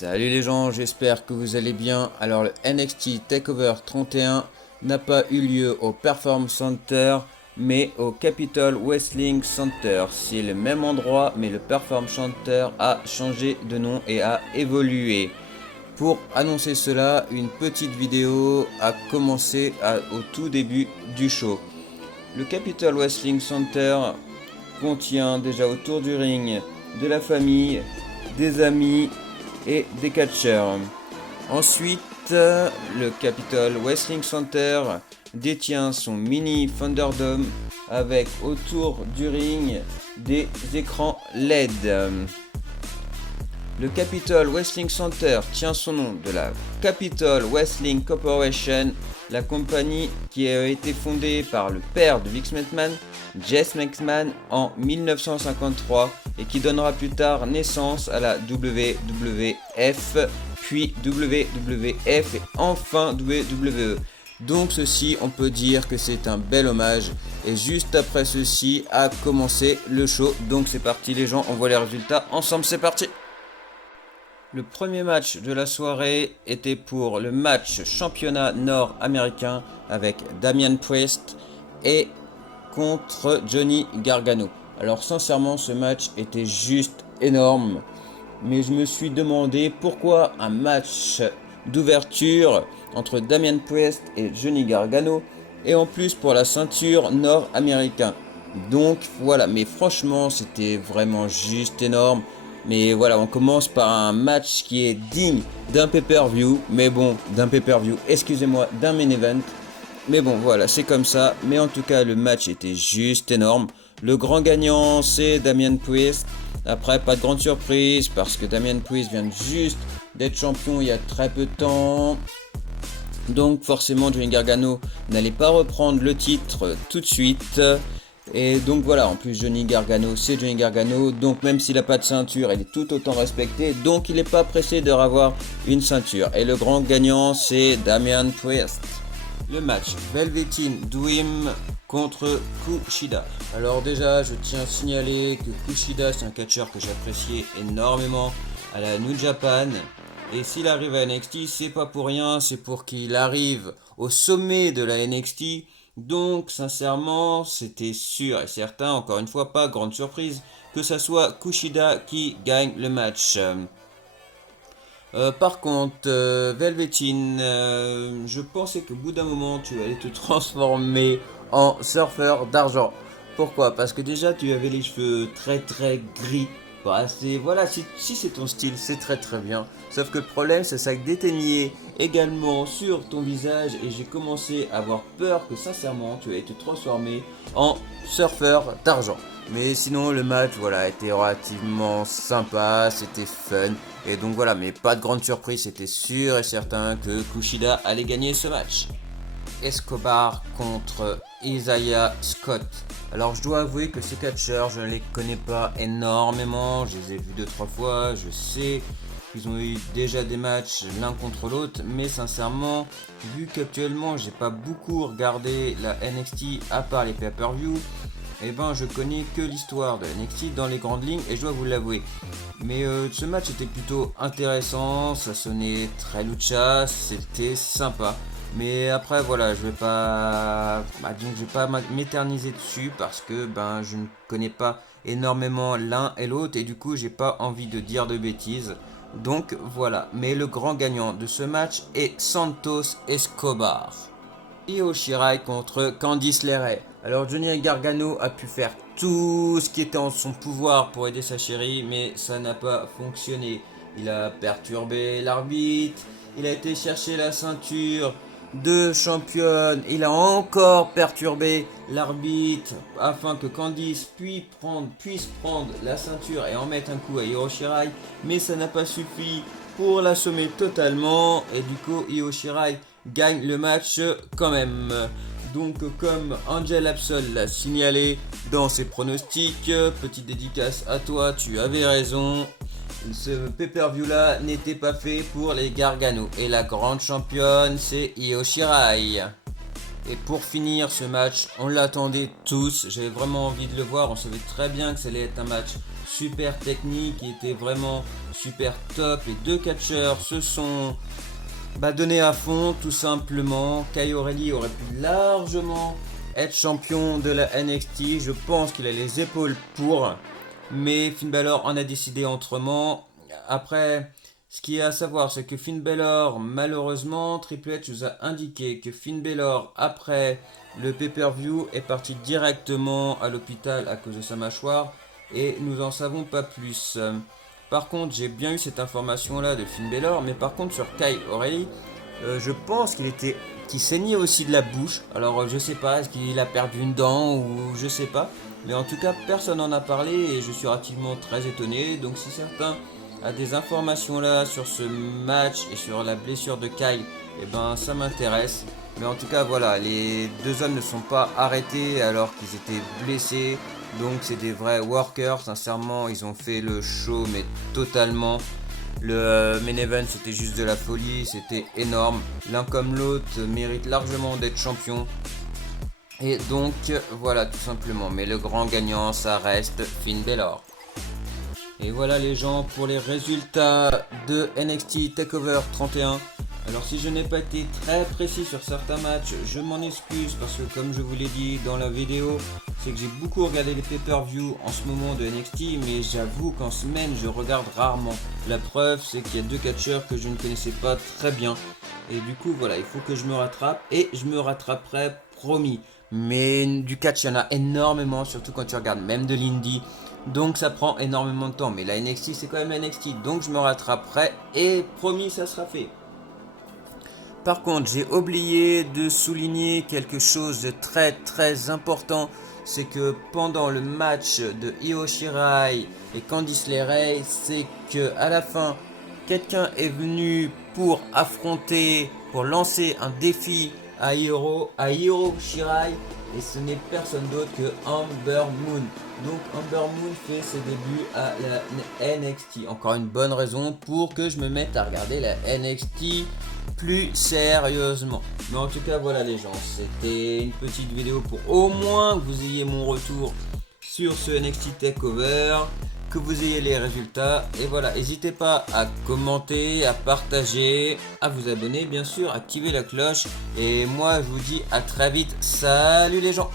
Salut les gens, j'espère que vous allez bien. Alors le NXT TakeOver 31 n'a pas eu lieu au Performance Center mais au Capitol Wrestling Center. C'est le même endroit mais le Performance Center a changé de nom et a évolué. Pour annoncer cela, une petite vidéo a commencé au tout début du show. Le Capitol Wrestling Center contient déjà autour du ring de la famille, des amis et des catcheurs. Ensuite, le Capitol Wrestling Center détient son mini Thunderdome avec autour du ring des écrans LED. Le Capitol Wrestling Center tient son nom de la Capitol Wrestling Corporation, la compagnie qui a été fondée par le père de Vince McMahon, Jesse McMahon, en 1953 et qui donnera plus tard naissance à la WWF, puis WWF et enfin WWE. Donc ceci, on peut dire que c'est un bel hommage. Et juste après ceci a commencé le show. Donc c'est parti les gens, on voit les résultats ensemble, c'est parti. Le premier match de la soirée était pour le match championnat nord-américain avec Damian Priest et contre Johnny Gargano. Alors sincèrement ce match était juste énorme, mais je me suis demandé pourquoi un match d'ouverture entre Damian Priest et Johnny Gargano et en plus pour la ceinture nord-américain. Donc voilà, mais franchement c'était vraiment juste énorme. Mais voilà, on commence par un match qui est digne d'un pay-per-view, mais bon, d'un pay-per-view, excusez-moi, d'un main event. Mais bon, voilà, c'est comme ça. Mais en tout cas, le match était juste énorme. Le grand gagnant, c'est Damian Priest. Après, pas de grande surprise, parce que Damian Priest vient juste d'être champion il y a très peu de temps. Donc forcément, Johnny Gargano n'allait pas reprendre le titre tout de suite. Et donc voilà, en plus Johnny Gargano, c'est Johnny Gargano, donc même s'il n'a pas de ceinture, il est tout autant respecté, donc il n'est pas pressé de revoir une ceinture. Et le grand gagnant, c'est Damian Priest. Le match Velveteen Dream contre Kushida. Alors déjà, je tiens à signaler que Kushida, c'est un catcheur que j'appréciais énormément à la New Japan. Et s'il arrive à NXT, c'est pas pour rien, c'est pour qu'il arrive au sommet de la NXT. Donc sincèrement c'était sûr et certain, encore une fois pas grande surprise, que ça soit Kushida qui gagne le match. Par contre Velveteen, je pensais qu'au bout d'un moment tu allais te transformer en surfeur d'argent. Pourquoi? Parce que déjà tu avais les cheveux très gris. Bah, voilà, si c'est ton style, c'est très bien. Sauf que le problème, c'est ça que déteignait également sur ton visage et j'ai commencé à avoir peur que sincèrement tu allais te transformer en surfeur d'argent. Mais sinon, le match, voilà, était relativement sympa, c'était fun. Et donc voilà, mais pas de grande surprise, c'était sûr et certain que Kushida allait gagner ce match. Escobar contre Isaiah Scott. Alors je dois avouer que ces catcheurs, je ne les connais pas énormément, je les ai vus 2-3 fois, je sais qu'ils ont eu déjà des matchs l'un contre l'autre, mais sincèrement, vu qu'actuellement j'ai pas beaucoup regardé la NXT à part les pay-per-view, et ben je connais que l'histoire de NXT dans les grandes lignes et je dois vous l'avouer. Mais ce match était plutôt intéressant, ça sonnait très lucha, c'était sympa. Mais après voilà, je vais pas m'éterniser dessus parce que je ne connais pas énormément l'un et l'autre et du coup j'ai pas envie de dire de bêtises. Donc voilà, mais le grand gagnant de ce match est Santos Escobar. Io Shirai contre Candice LeRae. Alors Johnny Gargano a pu faire tout ce qui était en son pouvoir pour aider sa chérie, mais ça n'a pas fonctionné. Il a perturbé l'arbitre, il a été chercher la ceinture de championne, il a encore perturbé l'arbitre afin que Candice puisse prendre la ceinture et en mettre un coup à Io Shirai, mais ça n'a pas suffi pour l'assommer totalement et du coup Io Shirai gagne le match quand même. Donc comme Angel Absol l'a signalé dans ses pronostics, petite dédicace à toi, tu avais raison. Ce pay-per-view là n'était pas fait pour les Gargano et la grande championne c'est Io Shirai. Et pour finir ce match, on l'attendait tous, j'avais vraiment envie de le voir, on savait très bien que ça allait être un match super technique, qui était vraiment super top. Les deux catcheurs se sont donnés à fond tout simplement. Kyle O'Reilly aurait pu largement être champion de la NXT, je pense qu'il a les épaules pour, mais Finn Balor en a décidé autrement. Après, ce qui est à savoir, c'est que Finn Balor, malheureusement, Triple H nous a indiqué que Finn Balor, après le pay-per-view, est parti directement à l'hôpital à cause de sa mâchoire et nous n'en savons pas plus. Par contre, j'ai bien eu cette information-là de Finn Balor, mais par contre, sur Kyle O'Reilly, je pense qu'il saignait aussi de la bouche. Alors, je sais pas, est-ce qu'il a perdu une dent ou je sais pas. Mais en tout cas, personne n'en a parlé et je suis relativement très étonné. Donc, si certains a des informations là sur ce match et sur la blessure de Kyle, et ben ça m'intéresse. Mais en tout cas, voilà, les deux hommes ne sont pas arrêtés alors qu'ils étaient blessés. Donc, c'est des vrais workers. Sincèrement, ils ont fait le show, mais totalement. Le main event, c'était juste de la folie, c'était énorme. L'un comme l'autre mérite largement d'être champion. Et donc, voilà, tout simplement. Mais le grand gagnant, ça reste Finn Balor. Et voilà les gens pour les résultats de NXT TakeOver 31. Alors si je n'ai pas été très précis sur certains matchs, je m'en excuse parce que comme je vous l'ai dit dans la vidéo, c'est que j'ai beaucoup regardé les pay-per-view en ce moment de NXT, mais j'avoue qu'en semaine je regarde rarement. La preuve c'est qu'il y a deux catcheurs que je ne connaissais pas très bien. Et du coup voilà, il faut que je me rattrape et je me rattraperai promis. Mais du catch il y en a énormément, surtout quand tu regardes même de l'indie. Donc ça prend énormément de temps. Mais la NXT c'est quand même la NXT. Donc je me rattraperai et promis ça sera fait. Par contre j'ai oublié de souligner quelque chose de très très important. C'est que pendant le match de Io Shirai et Candice LeRae, c'est que à la fin quelqu'un est venu pour affronter, pour lancer un défi à Io Shirai. Et ce n'est personne d'autre que Ember Moon. Donc Ember Moon fait ses débuts à la NXT. Encore une bonne raison pour que je me mette à regarder la NXT plus sérieusement. Mais en tout cas voilà les gens, c'était une petite vidéo pour au moins que vous ayez mon retour sur ce NXT TakeOver, que vous ayez les résultats. Et voilà, n'hésitez pas à commenter, à partager, à vous abonner bien sûr, activer la cloche. Et moi je vous dis à très vite, salut les gens.